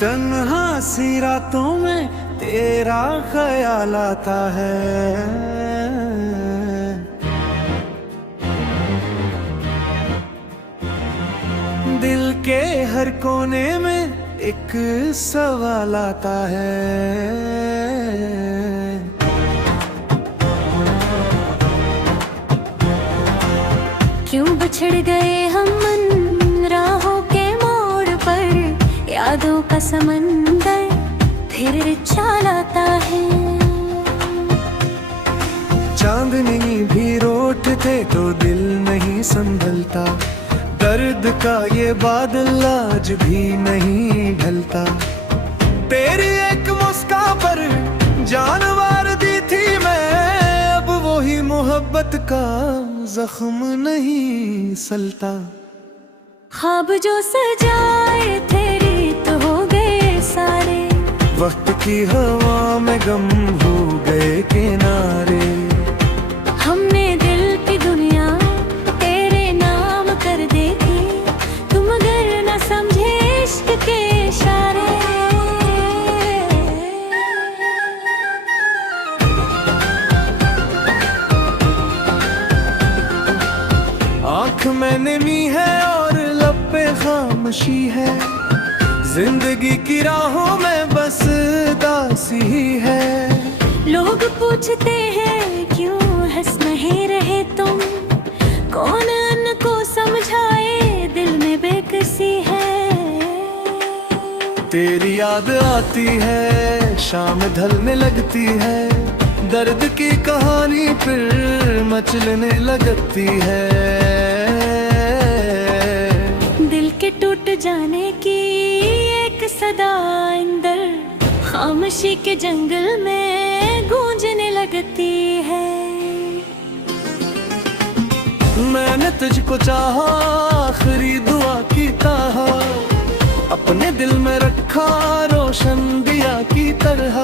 तन्हा सी रातों में तेरा ख्याल आता है। दिल के हर कोने में एक सवाल आता है। क्यों बिछड़ गए हम राहों के मोड़ पर, यादों का समंदर फिर चाल आता है। चांदनी भी रोटते तो दिल नहीं संभलता, दर्द का ये बादल आज भी नहीं ढलता। तेरी एक मुस्कान पर जान वार दी थी मैं, अब वही मोहब्बत का जख्म नहीं सलता। ख्वाब जो सजाए तेरी तो हो गए सारे, वक्त की हवा में गम हो गए किनारे। हमने दिल की दुनिया तेरे नाम कर देखी, तुम अगर न समझे इश्क के इशारे। आँख में नमी है और लब पे खामोशी है, जिंदगी की राहों में बस दासी ही है। लोग पूछते हैं क्यों हंस नहीं रहे तुम, कौन अन्न को समझाए दिल में बेकसी है। तेरी याद आती है शाम ढलने लगती है, दर्द की कहानी फिर मचलने लगती है। दिल के टूट जाने की एक सदा अंदर, खामोशी के जंगल में गूंजने लगती है। मैंने तुझको चाहा आखिरी दुआ की ताहा, अपने दिल में रखा रोशन दिया की तरह।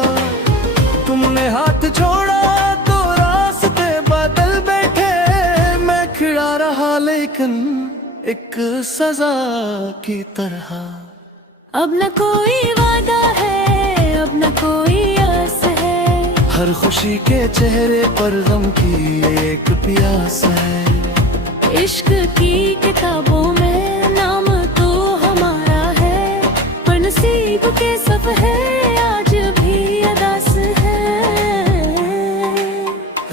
तुमने हाथ छोड़ा तो रास्ते बादल बैठे, मैं खिड़ा रहा लेकिन एक सजा की तरह। अब न कोई वादा है, अब न कोई आस है, हर खुशी के चेहरे पर गम की एक प्यास है। इश्क की किताबों में नाम तो हमारा है, पर नसीब के सफ़े आज भी अदास है।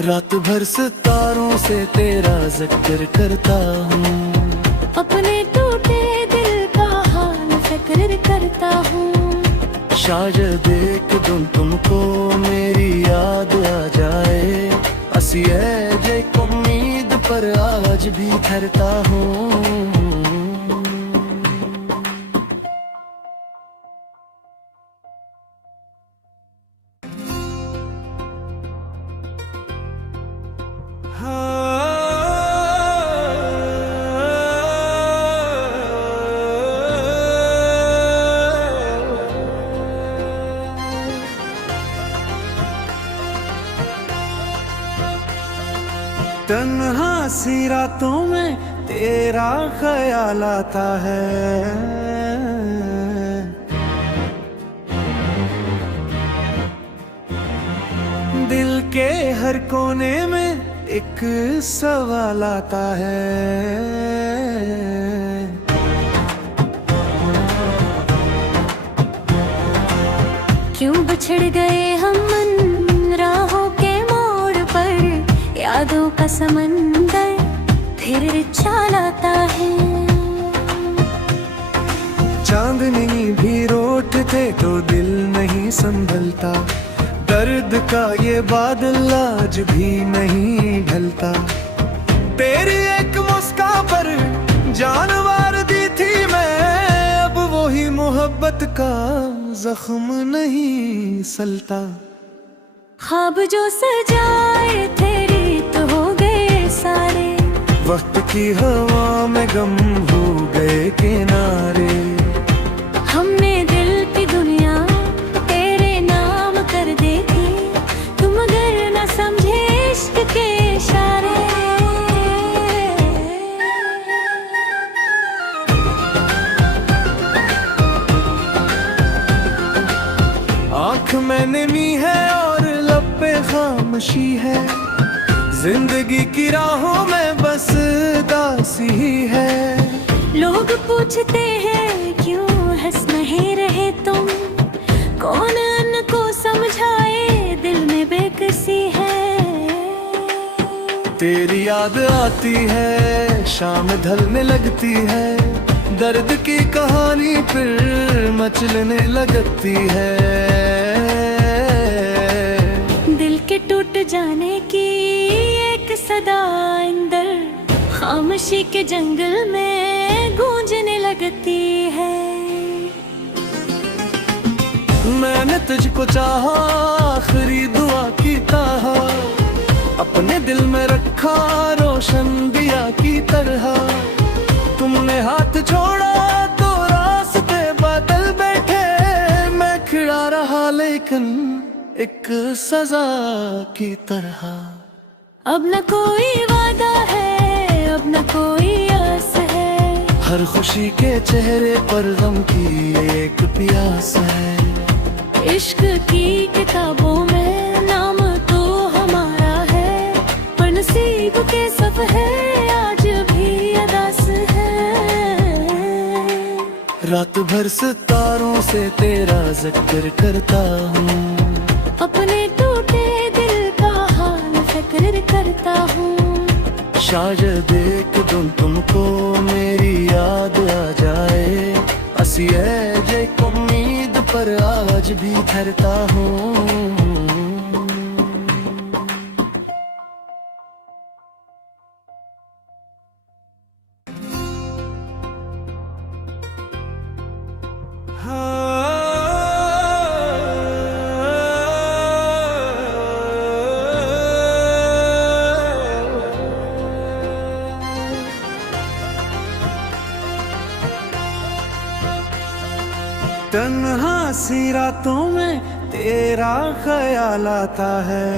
रात भर सितारों से तेरा जिक्र करता हूँ, अपने टूटे दिल का हाल फिक्र करता हूँ। शायद एक दिन तुमको मेरी याद आ जाए, हंसी है जे उम्मीद पर आज भी ठहरता हूँ। तन्हा सी रातों में तेरा ख्याल आता है। दिल के हर कोने में एक सवाल आता है। क्यों बिछड़ गए हम राहों के मोड़ पर, यादों का समंदर फिर चाल आता है। चांदनी भी रोटते तो दिल नहीं संभलता, दर्द का ये बादल आज भी नहीं ढलता। तेरी एक मुस्कान पर जान वार दी थी मैं, अब वही मोहब्बत का जख्म नहीं सलता। ख्वाब जो सजाए तेरी तो हो गए सारे, वक्त की हवा में गम हो गए किनारे। हमने दिल की दुनिया तेरे नाम कर देखी, तुम अगर न समझे इश्क के इशारे। में नमी है और लब पे खामोशी है, जिंदगी की राहों में बस दासी ही है। लोग पूछते हैं क्यों हंस नहीं रहे तुम, कौन उनको समझाए दिल में बेकसी है। तेरी याद आती है, शाम ढलने लगती है, दर्द की कहानी फिर मचलने लगती है। दिल के टूट जाने की एक सदा अंदर खामोशी के जंगल में गूंजने लगती है। मैंने तुझको चाहा, आखिरी दुआ की ताहा, अपने दिल में रखा रोशन दिया की तरह। तुमने हाथ छोड़ा तो रास्ते बादल बैठे, मैं खिड़ा रहा लेकिन एक सजा की तरह। अब न कोई वादा है, अब न कोई आस है, हर खुशी के चेहरे पर गम की एक प्यास है। इश्क की किताबों में नाम तो हमारा है, पर नसीब के सब है आज भी अदास है। रात भर सितारों से तेरा जिक्र करता हूँ, अपने टूटे दिल का हाल फिक्र करता हूँ। शायद एक दिन तुमको मेरी याद आ जाए, असी है जे उम्मीद पर आज भी ठहरता हूँ। तन्हा सी रातों में तेरा ख्याल आता है,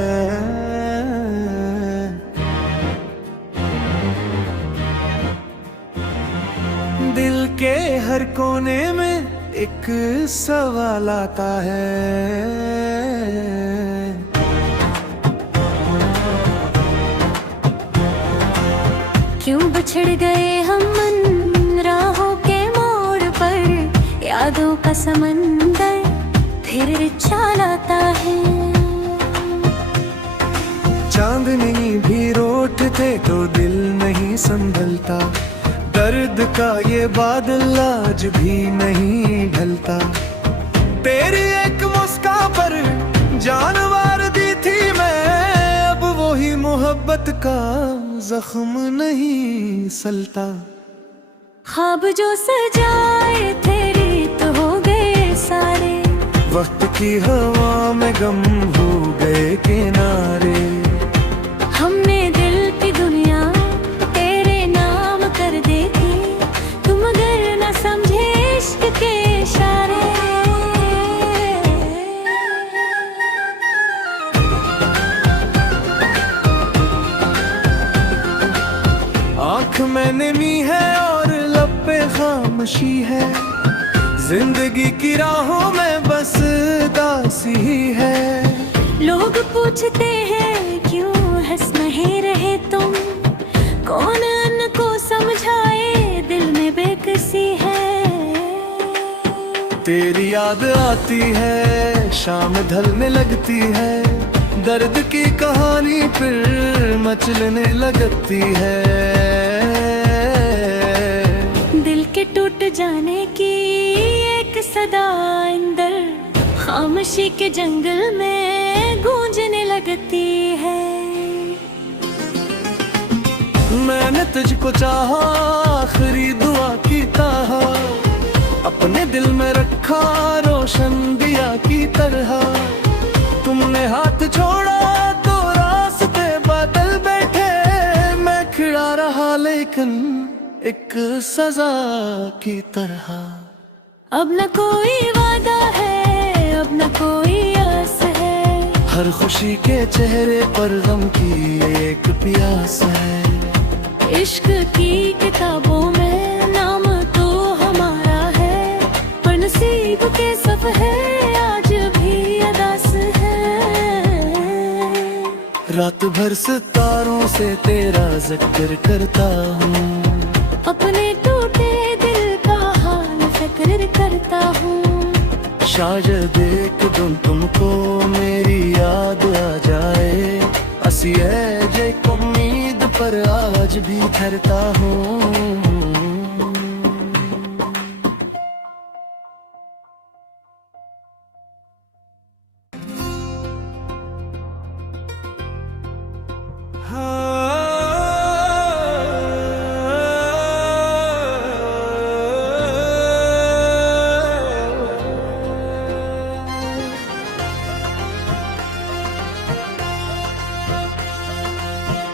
दिल के हर कोने में एक सवाल आता है। क्यों बिछड़ गए हम राहों के मोड़ पर, यादों का समंदर फिर चाल आता है। चांदनी भी रोटते तो दिल नहीं संभलता, दर्द का ये बादल आज भी नहीं ढलता। तेरी एक मुस्कान पर जान वार दी थी मैं, अब वही मोहब्बत का जख्म नहीं सलता। ख्वाब जो सजाए थे रीत हो गए सारे, वक्त की हवा में गम हो गए किनारे। हमने दिल की दुनिया तेरे नाम कर दी थी, तुम अगर न समझे इश्क के इशारे। आँख में नमी है और लब पे खामोशी है, जिंदगी की राहों में बस दासी ही है। लोग पूछते हैं क्यों हंस नहीं रहे तुम, कौन उनको समझाए दिल में बेकसी है। तेरी याद आती है, शाम ढलने लगती है, दर्द की कहानी फिर मचलने लगती है। दिल के टूट जाने की एक सदा अंदर खामोशी के जंगल में गूंजने लगती है। मैंने तुझको चाहा, आखिरी दुआ की ताहा, अपने दिल में रखा रोशन दिया की तरह। तुमने हाथ छोड़ा तो रास्ते बादल बैठे, मैं खिड़ा रहा लेकिन एक सजा की तरह। अब न कोई वादा है, अब न कोई आस है, हर खुशी के चेहरे पर गम की एक प्यास है। इश्क की किताबों में नाम तो हमारा है, पर नसीब के सब है आज भी अदा रात भर सितारों से तेरा जिक्र करता हूँ, अपने टूटे दिल का हाल फिक्र करता हूँ। शायद एक दिन तुमको मेरी याद आ जाए, असी है जे उम्मीद पर आज भी ठहरता हूँ।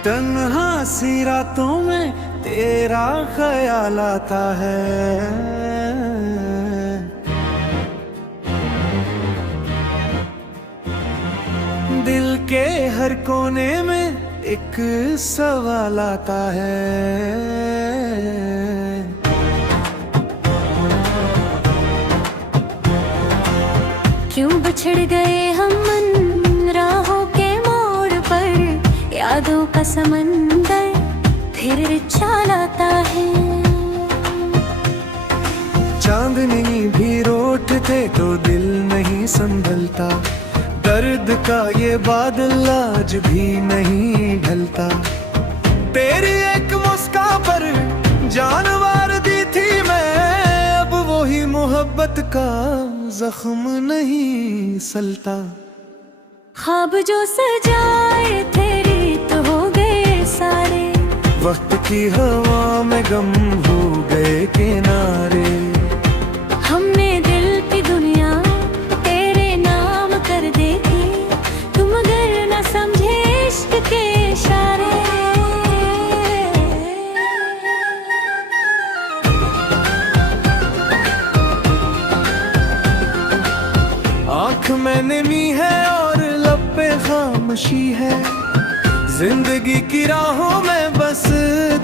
तन्हा सी रातों में तेरा ख्याल आता है, दिल के हर कोने में एक सवाल आता है। क्यों बिछड़ गए हम मन राहों के मोड़ पर, यादों का समंदर फिर चालाता है। चांदनी भी रोट थे तो दिल नहीं संभलता, दर्द का ये बादल आज भी नहीं ढलता। तेरी एक मुस्कान पर जान वार दी थी मैं, अब वही मोहब्बत का जख्म नहीं सलता। ख्वाब जो सजाए तेरी तो हो गए सारे, वक्त की हवा में गम हो गए किनारे। हमने दिल की दुनिया तेरे नाम कर देखी, तुम अगर न समझे इश्क के इशारे। आँख में नमी है और लब पे खामोशी है, जिंदगी की राहों में बस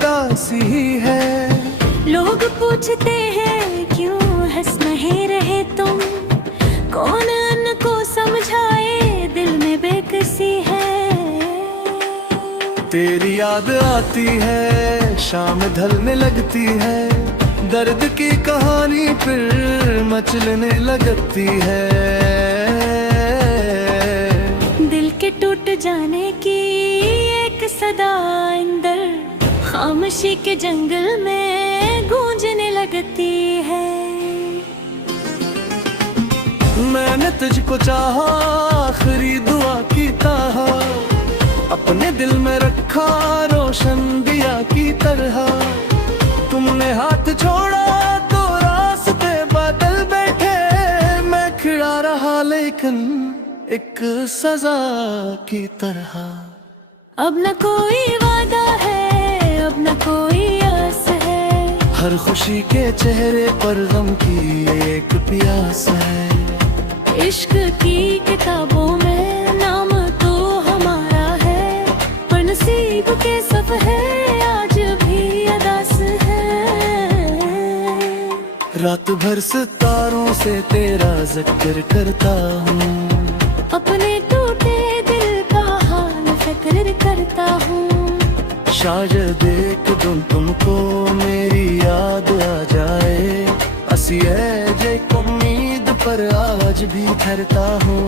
दासी ही है। लोग पूछते हैं क्यों हंस नहीं रहे तुम, कौन अन्न को समझाए दिल में बेकसी है। तेरी याद आती है शाम ढलने लगती है, दर्द की कहानी फिर मचलने लगती है। दिल के टूट जाने की एक सदा अंदर खामोशी के जंगल में गूंजने लगती है। मैंने तुझको चाहा आखिरी दुआ की ताहा, अपने दिल में रखा रोशन दिया की तरह। तुमने हाथ छोड़ा तो रास्ते बादल बैठे, मैं खड़ा रहा लेकिन एक सजा की तरह। अब न कोई वादा है, अब न कोई आस है, हर खुशी के चेहरे पर गम की एक प्यास है। इश्क की किताबों में नाम तो हमारा है, पर नसीब के सफ़े आज भी अदास है। रात भर सितारों से तेरा जिक्र करता हूँ, अपने टूटे दिल का हाल फिक्र करता हूँ। शायद एक दिन तुमको मेरी याद आ जाए, असी है जे उम्मीद पर आज भी ठहरता हूँ।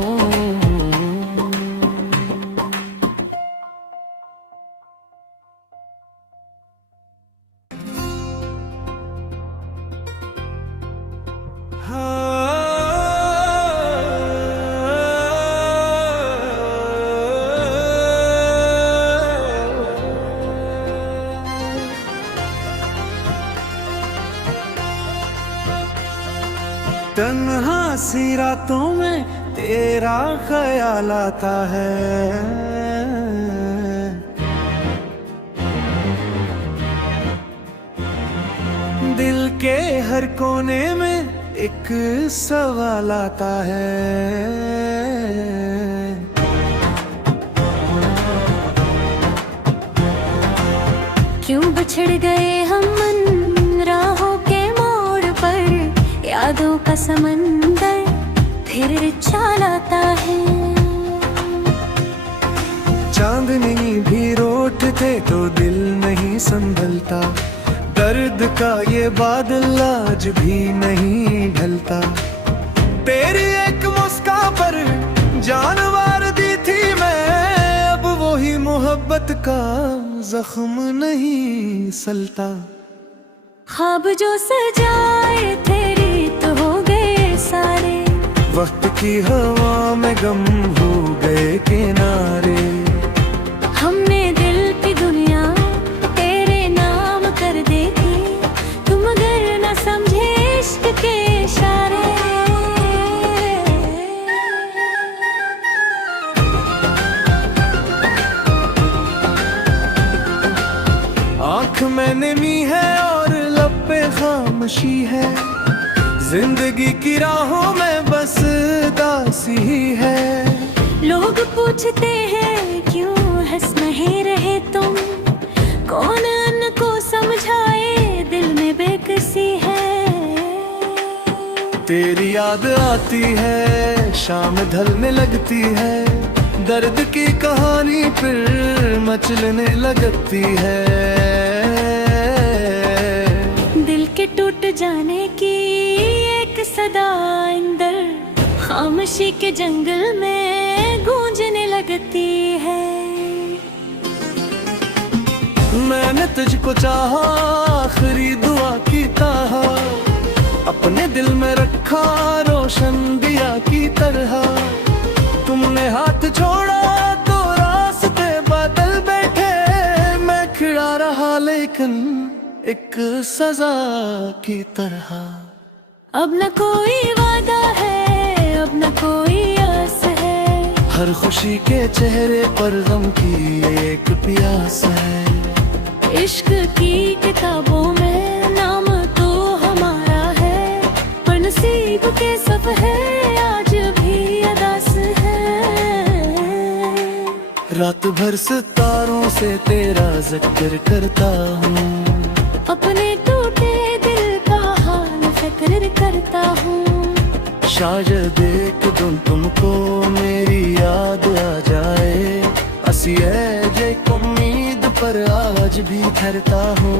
तन्हा सी रातों में तेरा ख्याल आता है, दिल के हर कोने में एक सवाल आता है। क्यों बिछड़ गए हम मन राहों के मोड़ पर, यादों का समंदर फिर चालाता है। चांदनी होठ थे तो दिल नहीं संभलता, दर्द का ये बादल आज भी नहीं ढलता। तेरी एक मुस्कान पर जान वार दी थी मैं, अब वही मोहब्बत का जख्म नहीं सलता। ख्वाब जो सजाए थे रीत हो गए सारे, वक्त की हवा में गम हो गए किनारे। हमने दिल की दुनिया तेरे नाम कर दी थी, तुम अगर न समझे इश्क के इशारे। आँख में नमी है और लब पे खामोशी है, जिंदगी की राहों में बस दासी है। लोग पूछते हैं क्यों हंस नहीं रहे तुम, कौन उनको समझाए दिल में बेकसी है। तेरी याद आती है शाम ढलने लगती है, दर्द की कहानी फिर मचलने लगती है। दिल के टूट जाने की एक सदा अंदर खामोशी के जंगल में गूंजने लगती है। मैंने तुझको चाहा आखिरी दुआ की ताहा, अपने दिल में रखा रोशन दिया की तरह। तुमने हाथ छोड़ा तो रास्ते बादल बैठे, मैं खिड़ा रहा लेकिन एक सजा की तरह। अब न कोई वादा है, अब न कोई आस है, हर खुशी के चेहरे पर गम की एक प्यास है। इश्क की किताबों में नाम तो हमारा है, पर नसीब के सफ़े आज भी अदास है। रात भर सितारों से तेरा जिक्र करता हूँ, अपने टूटे दिल का हाल फिक्र करता हूँ। शायद एक दिन तुमको मेरी याद आ जाए, असी है जे उम्मीद पर आज भी ठहरता हूँ।